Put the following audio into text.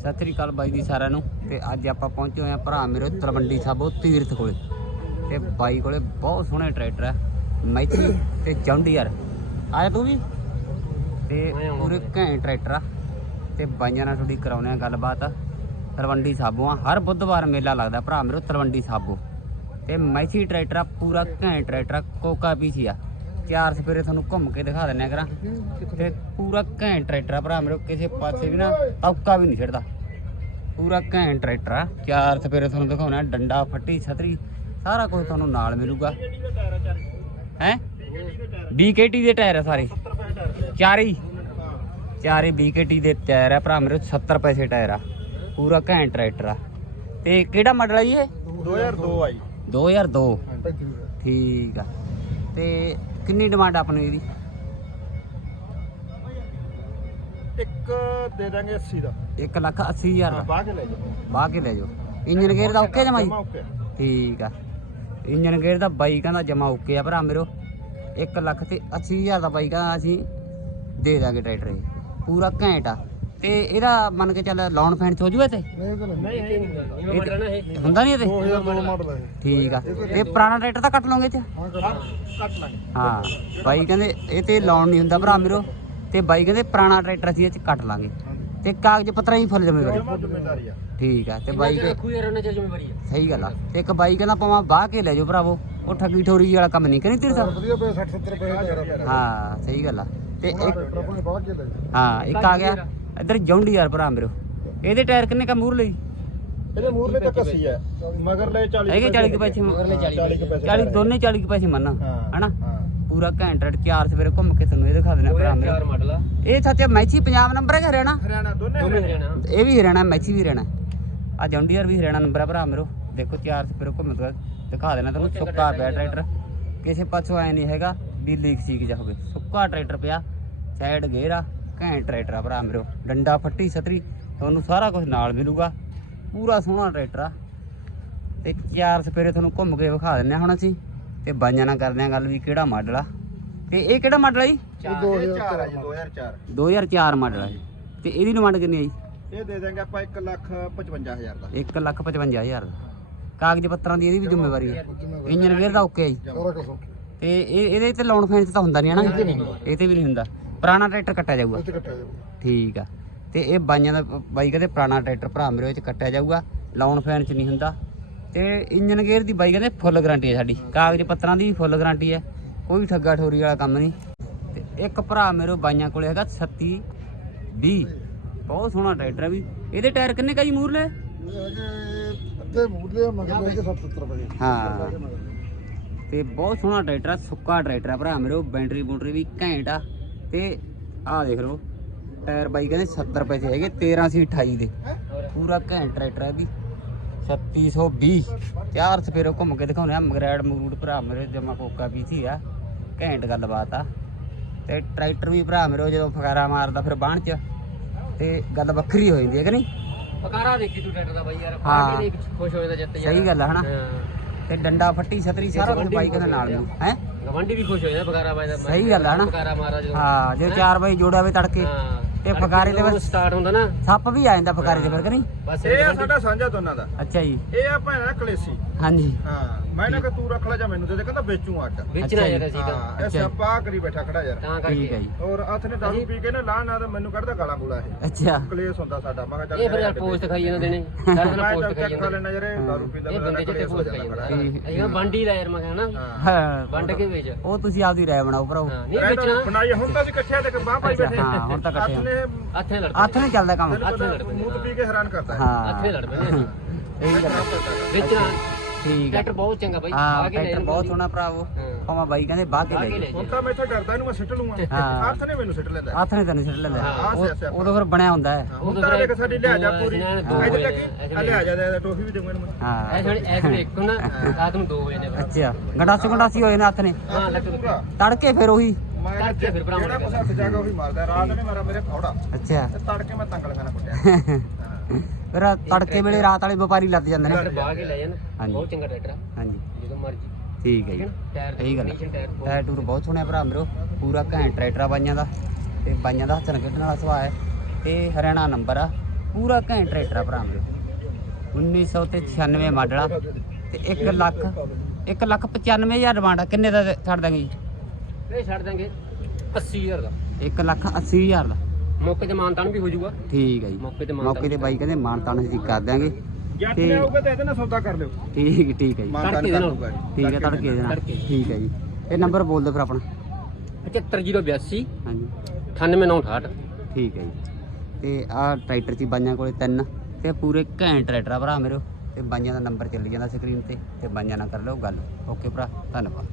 ਸਤਿ ਸ੍ਰੀ ਅਕਾਲ ਬਾਈ ਜੀ ਸਾਰਿਆਂ ਨੂੰ। ਤੇ ਅੱਜ ਆਪਾਂ ਪਹੁੰਚੇ ਹੋਏ ਆ ਭਰਾ ਮੇਰੇ ਤਲਵੰਡੀ ਸਾਬੋ ਤੀਰਥ ਕੋਲੇ। ਤੇ ਬਾਈ ਕੋਲੇ ਬਹੁਤ ਸੋਹਣੇ ਟਰੈਕਟਰ ਆ, ਮੈਥੀ ਤੇ ਜੌਂਡੀਅਰ ਆਇਆ ਤੂੰ ਵੀ? ਤੇ ਪੂਰੇ ਘੈਂਟ ਟਰੈਕਟਰ ਆ। ਤੇ ਬਾਈਆਂ ਨਾਲ ਥੋੜੀ ਕਰਾਉਣੇ ਆ ਗੱਲਬਾਤ। ਤਲਵੰਡੀ ਸਾਬੋ ਆ, ਹਰ ਬੁੱਧਵਾਰ ਮੇਲਾ ਲੱਗਦਾ ਭਰਾ ਮੇਰੇ ਤਲਵੰਡੀ ਸਾਬੋ। ਤੇ ਮੈਥੀ ਟਰੈਕਟਰ ਆ, ਪੂਰਾ ਘੈਂਟ ਟਰੈਕਟਰ ਆ, ਕੋਕਾ ਪੀਸੀ ਆ। ਚਾਰ ਸਪੇਰੇ ਤੁਹਾਨੂੰ ਘੁੰਮ ਕੇ ਦਿਖਾ ਦਿੰਨੇ ਆ ਕਰਾਂ। ਤੇ ਪੂਰਾ ਘੈਂਟ ਟਰੈਕਟਰ ਆ ਭਰਾ ਮੇਰੇ ਕਿਸੇ ਪਾਸੇ ਵੀ ਨਾ ਔਕਾ ਵੀ ਨਹੀਂ ਛੱਡਦਾ ਪੂਰਾ ਘੈਂਟ ਟਰੈਕਟਰ ਆ। ਚਾਰ ਸਪੇਰੇ ਤੁਹਾਨੂੰ ਦਿਖਾਉਣਾ ਡੰਡਾ ਫੱਟੀ ਛਤਰੀ ਸਾਰਾ ਕੁਝ ਤੁਹਾਨੂੰ ਨਾਲ ਮਿਲੂਗਾ। ਹੈ? BKT ਦੇ ਟਾਇਰ ਆ ਸਾਰੇ। ਚਾਰੇ ਚਾਰੇ BKT ਦੇ ਟਾਇਰ ਆ ਭਰਾ ਮੇਰੇ 70 ਪੈਸੇ ਟਾਇਰ ਆ। ਪੂਰਾ ਘੈਂਟ ਟਰੈਕਟਰ ਆ। ਤੇ ਕਿਹੜਾ ਮਾਡਲ ਆ ਜੀ ਇਹ? 2002 ਆਈ। 2002 ਠੀਕ ਆ। ਤੇ ਕਿੰਨੀ ਡਿਮਾਂਡ ਆਪਣੀ ਇਹਦੀ? ਇੱਕ ਦੇ ਦਾਂਗੇ 80 ਦਾ। 1 ਲੱਖ 80 ਹਜ਼ਾਰ ਦਾ। ਬਾਹ ਕੇ ਲੈ ਜਾਓ। ਬਾਹ ਕੇ ਲੈ ਜਾਓ। ਇੰਜਨ ਗੇਅਰ ਦਾ ਓਕੇ ਜਮਾ ਜੀ? ਓਕੇ। ਠੀਕ ਆ। ਇੰਜਨ ਗੇਅਰ ਦਾ ਬਾਈ ਕਹਿੰਦਾ ਜਮਾ ਓਕੇ ਆ ਭਰਾ ਮੇਰੋ। 1 ਲੱਖ ਤੇ 80 ਹਜ਼ਾਰ ਦਾ ਬਾਈ ਕਹਿੰਦਾ ਅਸੀਂ ਦੇ ਦਾਂਗੇ ਟਰੈਕਟਰ ਇਹ। ਪੂਰਾ ਘੈਂਟ ਆ। ਤੇ ਇਹਦਾ ਮੰਨ ਕੇ ਚੱਲ ਲਾਉਣ ਫੈਨ ਚ ਹੋ ਜੂਏ ਤੇ ਨਹੀਂ। ਹੈ ਇਹ ਹੁੰਦਾ। ਨਹੀਂ। ਇਹ ਤੇ 2002 ਮਾਡਲ ਹੈ ਠੀਕ ਆ। ਤੇ ਪੁਰਾਣਾ ਟਰੈਕਟਰ ਤਾਂ ਕੱਟ ਲਓਗੇ ਤੇ ਹਾਂ ਕੱਟ ਲਾਂਗੇ। ਹਾਂ। ਬਾਈ ਕਹਿੰਦੇ ਇਹ ਤੇ ਲਾਉਣ ਨਹੀਂ ਹੁੰਦਾ ਭਰਾ ਮੇਰੋ। ਤੇ ਬਾਈ ਕਹਿੰਦੇ ਪੁਰਾਣਾ ਟਰੈਕਟਰ ਅਸੀਂ ਇਹ ਚ ਕੱਟ ਲਾਂਗੇ। ਤੇ ਕਾਗਜ਼ ਪੱਤਰਾਂ ਹੀ ਫੁੱਲ ਜ਼ਿੰਮੇਵਾਰੀ। ਠੀਕ ਆ। ਤੇ ਬਾਈ ਕੇ ਸਹੀ ਗੱਲ ਆ। ਤੇ ਇੱਕ ਬਾਈ ਕਹਿੰਦਾ ਪਵਾਂ ਬਾਹ ਕੇ ਲੈ ਜਾਓ ਭਰਾਵੋ। ਉਹ ਠੱਗੀ ਠੋਰੀ ਵਾਲਾ ਕੰਮ ਨਹੀਂ ਕਰੀ ਤੇਰੇ ਸਾਹਿਬ ਵਧੀਆ ਪਏ 60 70 ਰੁਪਏ ਦਾ ਹਾਂ ਸਹੀ ਗੱਲ ਆ। ਤੇ ਇੱਕ ਹਾਂ ਇੱਕ ਆ ਗਿਆ। ਇੱਧਰ ਜੌਂਡੀ ਯਾਰ ਭਰਾ ਮੇਰੋ ਇਹਦੇ ਟਾਇਰ ਕਿੰਨੇ ਕਾ ਮੂਰ ਲਈ ਇਹਦੇ ਮੂਰਲੇ ਤੱਕ 80 ਹੈ ਮਗਰ ਲੈ 40 ਹੈਗੇ 40 ਕੁ ਪੈਸੇ ਮਗਰਲੇ 40 ਕੁ ਪੈਸੇ 40 ਦੋਨੇ 40 ਕੁ ਪੈਸੇ ਮੰਨ। ਹਾਂ ਹਨਾ? ਹਾਂ। ਪੂਰਾ ਘੰਟਾ ਚਾਰ ਸਵੇਰੇ ਘੁੰਮ ਕੇ ਤੁਹਾਨੂੰ ਇਹ ਦਿਖਾ ਦੇਣਾ ਭਰਾ ਮੇਰੋ ਇਹ ਸੱਚ ਮੈਚੀ ਪੰਜਾਬ ਨੰਬਰ ਹੈ ਹਰਿਆਣਾ? ਹਰਿਆਣਾ ਦੋਨੇ ਹਰਿਆਣਾ। ਇਹ ਵੀ ਹਰਿਆਣਾ ਮੈਚੀ ਵੀ ਹਰਿਆਣਾ। ਆ ਜੌਂਡੀਅਰ ਵੀ ਹਰਿਆਣਾ ਨੰਬਰ ਆ ਭਰਾ ਮੇਰੋ ਦੇਖੋ ਚਾਰ ਸਪੇਰੋ ਘੁੰਮ ਕੇ ਦਿਖਾ ਦੇਣਾ ਤੁਹਾਨੂੰ ਸੁੱਕਾ ਪਿਆ ਟਰੈਕਟਰ। ਕਿਸੇ ਪਾਸੋਂ ਐ ਨਹੀਂ ਹੈਗਾ ਵੀ ਲੀਕ ਸੀਕ ਜਾ ਹੋਵੇ। ਸੁੱਕਾ ਟਰੈਕਟਰ ਪਿਆ ਸਾਈਡ ਗੇਅਰ ਆ। ਘੈਂਟ ਟਰੈਕਟਰ ਆ ਭਰਾ ਮੇਰੋ। ਡੰਡਾ ਫੱਟੀ ਛਤਰੀ ਤੁਹਾਨੂੰ ਸਾਰਾ ਕੁਝ ਨਾਲ ਮਿਲੂਗਾ। ਪੂਰਾ ਸੋਹਣਾ ਟਰੈਕਟਰ ਆ। ਤੇ ਚਾਰ ਸਪੇਰੇ ਤੁਹਾਨੂੰ ਘੁੰਮ ਕੇ ਵਿਖਾ ਦਿੰਨੇ ਹੁਣ ਅਸੀਂ। ਤੇ ਬਾਈਆਂ ਨਾਲ ਕਰਦੇ ਆ ਗੱਲ ਵੀ ਕਿਹੜਾ ਮਾਡਲ ਆ। ਤੇ ਇਹ ਕਿਹੜਾ ਮਾਡਲ ਆ ਜੀ? 2004 ਆ ਜੀ 2004 2004 ਮਾਡਲ ਆ ਜੀ। ਤੇ ਇਹਦੀ ਡਿਮਾਂਡ ਕਿੰਨੀ ਆ ਜੀ? ਇਹ ਦੇ ਦਾਂਗੇ ਆਪਾਂ 1 ਲੱਖ 55000 ਦਾ। 1 ਲੱਖ 55000 ਦਾ। ਕਾਗਜ਼ ਪੱਤਰਾਂ ਦੀ ਇਹਦੀ ਵੀ ਜ਼ਿੰਮੇਵਾਰੀ ਹੈ ਇੰਜਨ ਗੇਅਰ ਦਾ ਓਕੇ ਆ ਜੀ। ਤੇ ਇਹ ਇਹਦੇ ਤੇ ਲਾਉਣ ਫੈਂਸ ਤਾਂ ਹੁੰਦਾ ਨਹੀਂ ਹਨਾ ਇਹ ਤੇ ਵੀ ਨਹੀਂ ਹੁੰਦਾ। ਪੁਰਾਣਾ ਟਰੈਕਟਰ ਕੱਟਿਆ ਜਾਊਗਾ। ਉੱਤੇ ਕੱਟਿਆ ਜਾਊਗਾ। ਠੀਕ ਆ। ਤੇ ਇਹ ਬਾਈਆਂ ਦਾ ਬਾਈ ਕਹਿੰਦੇ ਪੁਰਾਣਾ ਟਰੈਕਟਰ ਭਰਾ ਮੇਰੇ ਵਿੱਚ ਕੱਟਿਆ ਜਾਊਗਾ। ਲਾਉਣ ਫੈਨ ਚ ਨਹੀਂ ਹੁੰਦਾ। ਤੇ ਇੰਜਨ ਗੇਅਰ ਦੀ ਬਾਈ ਕਹਿੰਦੇ ਫੁੱਲ ਗਾਰੰਟੀ ਹੈ ਸਾਡੀ। ਕਾਗਜ਼ ਪੱਤਰਾਂ ਦੀ ਫੁੱਲ ਗਾਰੰਟੀ ਹੈ ਕੋਈ ਠੱਗਾ ਠੋਰੀ ਵਾਲਾ ਕੰਮ ਨਹੀਂ। ਤੇ ਇੱਕ ਭਰਾ ਮੇਰੇ ਬਾਈਆਂ ਕੋਲੇ ਹੈਗਾ 36 20 ਬਹੁਤ ਸੋਹਣਾ ਟਰੈਕਟਰ ਹੈ ਵੀ। ਇਹਦੇ ਟਾਇਰ ਕਿੰਨੇ ਕਾ ਜੀ ਮੂਰਲੇ ਅੱਧੇ ਮੂਰਲੇ ਮਗਰ ਲੈ ਕੇ 70 ਰੁਪਏ। ਹਾਂ। ਤੇ ਬਹੁਤ ਸੋਹਣਾ ਟਰੈਕਟਰ ਆ ਸੁੱਕਾ ਟਰੈਕਟਰ ਆ ਭਰਾ ਮੇਰੇ ਬੈਟਰੀ ਬੂਟਰੀ ਵੀ ਘੈਂਟ ਆ। ਤੇ ਆਹ ਦੇਖ ਲਓ ਟਾਇਰ ਬਾਈ ਕਹਿੰਦੇ 70 ਪੈਸੇ ਹੈਗੇ 13 ਸੀ 28 ਦੇ। ਪੂਰਾ ਘੈਂਟ ਟਰੈਕਟਰ ਹੈ ਵੀ 3620 ਚਾਰ ਸਫੇਰੋ ਘੁੰਮ ਕੇ ਦਿਖਾਉਣੇ ਆ ਮਗਰੈਡ ਮਗਰੂਡ ਭਰਾ ਮੇਰੇ ਜਮਾ ਕੋਕਾ ਵੀ ਸੀ ਆ। ਘੈਂਟ ਗੱਲਬਾਤ ਆ। ਤੇ ਟਰੈਕਟਰ ਵੀ ਭਰਾ ਮੇਰੇ ਜਦੋਂ ਫਗਾਰਾ ਮਾਰਦਾ ਫਿਰ ਬਾਣ ਚ ਤੇ ਗੱਲ ਵੱਖਰੀ ਹੋ ਜਾਂਦੀ ਹੈ ਕਿ ਨਹੀਂ? ਪਕਾਰਾ ਦੇਖੀ ਤੂੰ ਟਰੈਕਟਰ ਦਾ ਬਾਈ ਯਾਰ ਹਾਂ। ਖੁਸ਼ ਹੋ ਜਾਂਦਾ ਜੱਟ ਯਾਰ ਸਹੀ ਗੱਲ ਆ ਹਨਾ? ਹਾਂ। ਤੇ ਡੰਡਾ ਫੱਟੀ ਛਤਰੀ ਸਾਰਾ ਕੁਝ ਬਾਈਕ ਦੇ ਨਾਲ ਹੈ? ਗਵੰਡੀ ਵੀ ਖੁਸ਼ ਹੋ ਜਾਂਦਾ ਪਕਾਰਾ ਬਾਈ ਦਾ ਸਹੀ ਗੱਲ ਆ ਪਕਾਰਾ ਮਾਰਾ ਜਦੋਂ ਹਾਂ ਜੇ ਚਾਰ ਵਜੇ ਜੋੜਿਆ ਵੇ ਤੜਕੇ ਹਾਂ ਤੇ ਫਕਾਰੇ ਦੇ ਵਿੱਚ ਸਟਾਰਟ ਹੁੰਦਾ ਨਾ। ਸੱਪ ਵੀ ਆ ਜਾਂਦਾ ਫਕਾਰੇ ਦੇ ਕਿ ਨਹੀਂ? ਬਸ ਇਹ ਆ ਸਾਡਾ ਸਾਂਝਾ ਦੋਨਾਂ ਦਾ। ਅੱਛਾ ਜੀ। ਇਹ ਆ ਭੈਣਾ ਕਲੇਸੀ। ਹਾਂਜੀ। ਹਾਂ। ਮੈਂ ਨਾ ਕਿ ਤੂੰ ਰੱਖ ਲੈ ਜਾ ਮੈਨੂੰ ਦੇ ਦੇ ਕਹਿੰਦਾ ਵੇਚੂ ਅੱਡ। ਵੇਚਣਾ। ਯਾਰ ਅਸੀਂ ਤਾਂ। ਹਾਂ ਇਹ ਅੱਛਾ। ਸਿਆਪਾ ਕਰੀ ਬੈਠਾ ਖੜਾ ਯਾਰ। ਤਾਂ ਠੀਕ ਕਰਕੇ ਹੈ ਜੀ। ਔਰ ਹੱਥ ਨੇ ਦਾਰੂ ਪੀ ਕੇ ਨਾ ਲਾਹ ਨਾ ਤੇ ਮੈਨੂੰ ਕੱਢਦਾ ਗਾਲਾਂ ਗੂਲਾ ਇਹ। ਅੱਛਾ। ਕਲੇਸ਼ ਹੁੰਦਾ ਸਾਡਾ। ਮੈਂ ਕਿਹਾ ਇਹ ਫਿਰ ਯਾਰ ਪੋਸਟ ਖਾਈ ਜਾਂਦਾ ਦੇਣੇ ਸਾਡੇ ਨਾਲ ਮੈਂ ਪੋਸਟ ਖਾਈ ਚੈੱਕ ਕਰ ਜਾਂਦਾ ਲੈਣਾ ਯਾਰ ਇਹ ਦਾਰੂ ਪੀਂਦਾ ਇਹ ਬੰਦੇ ਜਿੱਤੇ ਪੋਸਟ ਖਾਈ ਜਾਂਦਾ ਅਸੀਂ ਕਿਹਾ ਵੰਡੀ ਦਾ ਯਾਰ ਮੈਂ ਕਿਹਾ ਨਾ ਹਾਂ। ਹਾਂ, ਵੰਡ ਕੇ ਵੇਚ। ਉਹ ਤੁਸੀਂ ਆਪਦੀ ਰਾਏ ਬਣਾਓ ਭਰਾਓ। ਹਾਂ ਨਹੀਂ ਤਾਂ ਵੇਚਣਾ। ਬਣਾਈ ਹੁਣ ਤਾਂ ਅਸੀਂ ਇਕੱਠਿਆਂ ਤੇ ਬਾਹ ਪਾਈ ਬੈਠੇ ਹਾਂ, ਹੁਣ ਤਾਂ ਇਕੱਠੇ ਹੱਥ। ਨੇ ਹੱਥੇ ਲੜ ਹੱਥ ਚੱਲਦਾ ਕੰਮ। ਤੈਨੂੰ ਪਤਾ ਮੂੰਹ ਪੀ ਕੇ ਹੈਰਾਨ ਕਰਦਾ ਹੈ ਹਾਂ। ਹੱਥੇ ਲੜ ਪੈਂਦੇ ਅਸੀਂ ਇਹ ਗੱਲ ਹੈ। ਵੇਚਣਾ। ਠੀਕ ਹੈ ਟਰੈਕਟਰ ਬਹੁਤ ਚੰਗਾ ਬਾਈ। ਹਾਂ ਆ ਕੇ ਲੈ ਟਰੈਕਟਰ ਬਹੁਤ ਸੋਹਣਾ ਭਰਾਵੋ ਹਾਂ। ਭਾਵੇਂ ਬਾਈ ਕਹਿੰਦੇ ਬਾਹ ਕੇ ਆ ਲੈ ਕੇ ਜਾਓ। ਲੈ ਹੁਣ ਤਾਂ ਮੈਂ ਇੱਥੇ ਡਰਦਾ ਇਹਨੂੰ ਮੈਂ ਸਿੱਟ ਲੂੰਗਾ। ਹਾਂ। ਹੱਥ ਨੇ ਮੈਨੂੰ ਸਿੱਟ ਲੈਂਦਾ। ਹੱਥ ਨੇ ਤੈਨੂੰ ਸਿੱਟ ਲੈਂਦਾ। ਹਾਂ, ਉਹ- ਸਿਆ- ਸਿਆ। ਉਦੋਂ ਫਿਰ ਬਣਿਆ ਹੁੰਦਾ ਹੈ। ਹੁਣ ਤਾਂ ਦੇਖ ਸਾਡੀ ਲਿਆ ਜਾ ਪੂਰੀ। ਹਾਂ, ਇੱਧਰ ਤੱਕ ਆ ਲਿਆ ਜਾ ਦੇ ਟੋਫੀ ਵੀ ਦੇਵਾਂ ਇਹਨੂੰ ਮੈਂ ਹਾਂ। ਐ ਥੋੜੀ ਐ ਥੋੜੀ ਇੱਕ ਨਾ ਰਾਤ ਨੂੰ 2 ਵਜੇ ਨੇ ਫਿਰ। ਅੱਛਾ ਗੰਡਾਸੀ ਗੰਡਾਸੀ ਹੋਏ ਨੇ ਹੱਥ ਨੇ। ਹਾਂ ਲੱਗ ਪੂਰਾ ਤੜਕੇ ਫਿਰ ਉਹੀ। ਮੈਂ ਕਿਹਾ ਤੜਕੇ ਫਿਰ ਭਰਾਵਾਂ ਜਿਹੜਾ ਕੁਛ ਹੱਥ ਜਾਗਾ ਉਹੀ ਮਾਰਦਾ ਰਾਤ ਨੇ ਮਾਰਾ ਮੇਰੇ ਫੌੜਾ। ਅੱਛਾ। ਤੇ ਤੜਕੇ ਮੈਂ ਤੰਗਲ ਖਾਣਾ ਕੁੱਟਿਆ ਫਿਰ ਤੜਕੇ ਵੇਲੇ ਰਾਤ ਵਾਲੇ ਵਪਾਰੀ ਲੱਗ ਜਾਂਦੇ ਨੇ। ਟਰੈਕਟਰ ਬਾਹ ਕੇ ਲੈ ਜਾਣ ਹਾਂਜੀ। ਬਹੁਤ ਚੰਗਾ ਟਰੈਕਟਰ ਆ। ਹਾਂਜੀ। ਜਦੋਂ ਮਰਜ਼ੀ। ਠੀਕ ਹੈ ਜੀ। ਟਾਇਰ ਸਹੀ ਗੱਲ ਹੈ। ਕੰਡੀਸ਼ਨ ਟਾਇਰ ਬਹੁਤ- ਟਾਇਰ ਟੂਰ ਬਹੁਤ ਸੋਹਣੇ ਭਰਾ ਮੇਰੋ ਪੂਰਾ ਘੈਂਟ ਟਰੈਕਟਰ ਆ ਬਾਈਆਂ ਦਾ। ਤੇ ਬਾਈਆਂ ਦਾ ਹੱਥ ਨਾਲ ਖੇਡਣ ਵਾਲਾ ਸੁਭਾਅ ਹੈ। ਤੇ ਹਰਿਆਣਾ ਨੰਬਰ ਆ। ਪੂਰਾ ਘੈਂਟ ਟਰੈਕਟਰ ਆ ਭਰਾ ਮੇਰੇ 1900 ਤੇ 96 ਮਾਡਲ ਆ। ਤੇ 1 ਲੱਖ 1 ਲੱਖ 95 ਹਜ਼ਾਰ ਡਿਮਾਂਡ ਆ। ਕਿੰਨੇ ਦਾ ਛੱਡ ਦਾਂਗੇ ਜੀ? ਇਹ ਛੱਡ ਦਾਂਗੇ 80000 ਦਾ। 1 ਲੱਖ 80 ਹਜ਼ਾਰ ਦਾ। ਮੌਕੇ ਤੇ ਮਾਨਤਾਨ ਵੀ ਹੋ ਜਾਊਗਾ। ਠੀਕ ਹੈ ਜੀ। ਮੌਕੇ ਤੇ ਮਾਨਤਾਨ ਮੌਕੇ ਤੇ ਬਾਈ ਕਹਿੰਦੇ ਮਾਨਤਾਨ ਅਸੀਂ ਕਰ ਦਿਆਂਗੇ। ਜੱਟ ਤੇ- ਲਿਆਓਗੇ ਤਾਂ ਇਹਦੇ ਨਾਲ ਸੌਦਾ ਕਰ ਲਿਓ। ਠੀਕ ਠੀਕ ਹੈ ਜੀ। ਤੜਕੇ ਦੇ ਨਾਲ। ਠੀਕ ਹੈ ਤੜਕੇ ਦੇ ਨਾਲ। ਤੜਕੇ। ਠੀਕ ਹੈ ਜੀ। ਇਹ ਨੰਬਰ ਬੋਲ ਦਿਓ ਫਿਰ ਆਪਣਾ। 75082 ਹਾਂਜੀ। 98968 ਠੀਕ ਹੈ ਜੀ। ਤੇ ਆਹ ਟਰੈਕਟਰ ਚ ਬਾਈਆਂ ਕੋਲੇ ਤਿੰਨ। ਤੇ ਪੂਰੇ ਘੈਂਟ ਟਰੈਕਟਰ ਆ ਭਰਾ ਮੇਰੇ। ਤੇ ਬਾਈਆਂ ਦਾ ਨੰਬਰ ਚੱਲੀ ਜਾਂਦਾ ਸਕਰੀਨ ਤੇ। ਤੇ ਬਾਈਆਂ ਨਾਲ ਕਰ ਲਿਓ ਗੱਲ। ਓਕੇ ਭਰਾ ਧੰਨਵਾਦ।